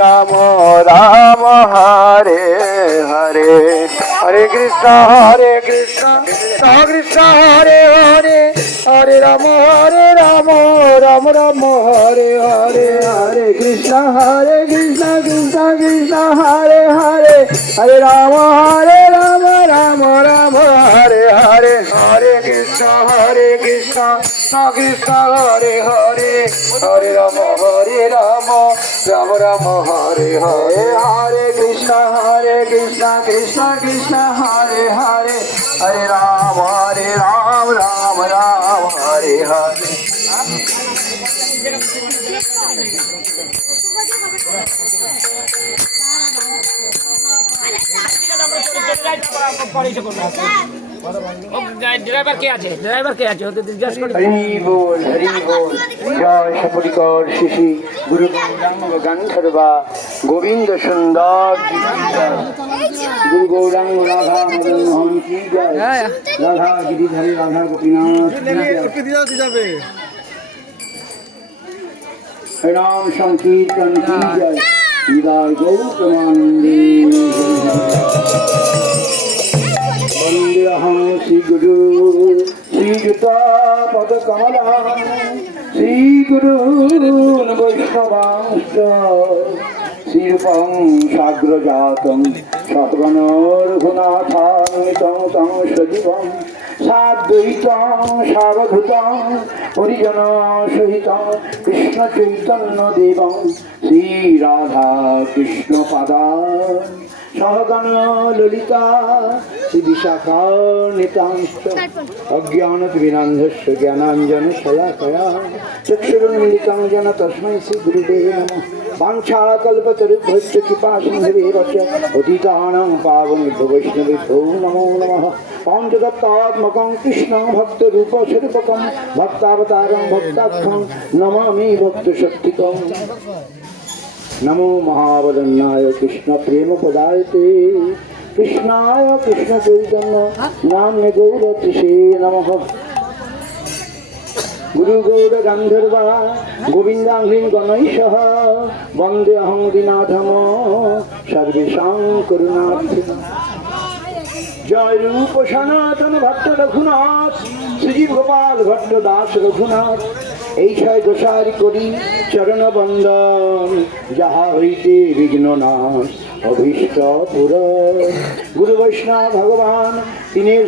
রাম রাম হরে হরে, হরে কৃষ্ণ কৃষ্ণ কৃষ্ণ হরে হরে, হরে রাম রাম রাম হরে হরে, হরে কৃষ্ণ কৃষ্ণ কৃষ্ণ হরে হরে, হরে রাম রাম রাম হরে হরে, হরে কৃষ্ণ কৃষ্ণ কৃষ্ণ হরে হরে, হরে রাম রাম রাম হরে হরে, হরে কৃষ্ণ কৃষ্ণ কৃষ্ণ হরে হরে, হরে Ram Ram Ram Hare Hare. Driver কে আছে ওদের জিজ্ঞাসা করে। হরি বল হরি বল, জয় সপরিকর শিশি গুরু গৌরাঙ্গ গান্ধর্বা গোবিন্দ সুন্দর, গুরু গৌরাঙ্গ রাধা মদন মোহন কি জয়, রাধা গিরিধারী রাধা গোপীনাথ রাম সংকীর্তন কি জয়, হৃদয় গৌতমানন্দে বন্দেহং শ্রী গুরু শ্রীযুতা পদ কমলা, শ্রী গুরু বৈষ্ণবাংশ শ্রীরূপং সাগ্রজাতং সদ্গণ রঘুনাথান্বিতং তং সজীবং সাদ্বৈতং সাবধূতং পরিজন সহিতং কৃষ্ণ চৈতন্য দেবং শ্রী রাধা কৃষ্ণ পাদা সহগণ ললিতা শ্রী বিশাখা নিতাংশ অজ্ঞানতিমিরান্ধস্য জ্ঞানাঞ্জন শলাকয়া চক্ষুरुन्मीलितं येन तस्मै श्री गुरुवे नमः। वाञ्छाकल्पतरुभ्यश्च कृपासिन्धुभ्येव च पतितानां पावनेभ्यो वैष्णवेभ्यो नमो नमः। पञ्चतत्त्वात्मकं कृष्णं भक्तरूपस्वरूपकं भक्तावतारं भक्ताख्यं नमामि भक्तशक्तिकम्। नमो महावदन्नाय कृष्ण प्रेम पदायते, कृष्णाय कृष्ण चैतन्य नाम्ने गौरतिषे नमः। गुरु गौर गंधर्वा गोविंदांघ्रिं गणैषः वन्देऽहं दिनाधम सर्वेषां करुणार्थिनः। जय रूप सनातन भट्ट रघुनाथ, श्रीजीव गोपाल भट्ट दास रघुनाथ, এই ছয় গোসারি করি চরণ বন্দন, যাহা হইতে বিঘ্ন নাশ অভীষ্ট পুরন। গুরু বৈষ্ণব ভগবান তিনের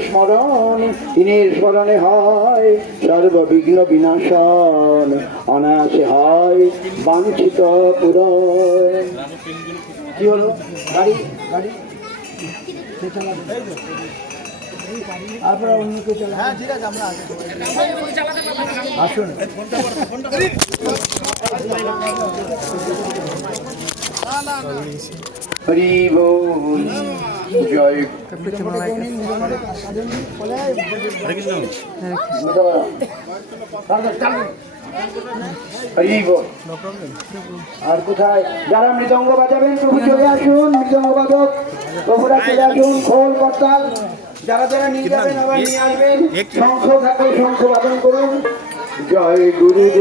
স্মরণে হয় সর্ববিঘ্ন বিনাশন, অনায়াসে হয় বাঞ্ছিত পুরন। কি হলো গাড়ি গাড়ি আপনারা অন্যকে চালান। হ্যাঁ ঠিক আছে, আমরা আসুন। হরি বল জয় হরি বল। আর কোথায় যারা মৃদঙ্গ বাজাবেন প্রভু চলে আসুন, মৃদঙ্গ বাদক প্রভুরা চলে আসুন, খোল করতাল যারা যারা নিয়ে যাবেন আবার নিয়ে আসবেন, শঙ্খ থাকলে শঙ্খ বাদন করুন। জয় গুরুদেব।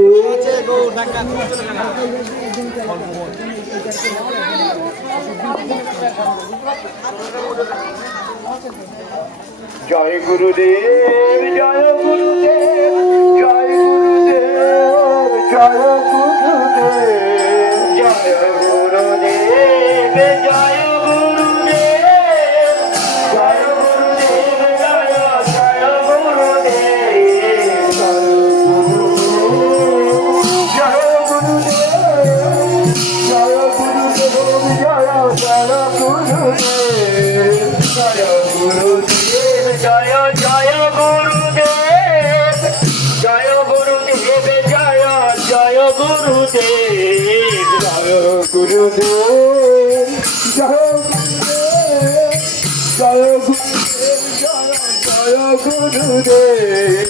জয় গুরুদেব জয় গুরুদেব জয় গুরুদেব জয় গুরুদেব জয় গুরুদেব জয় গুরুদেব জয় জয় গুরুদেব জয় জয় গুরুদেব।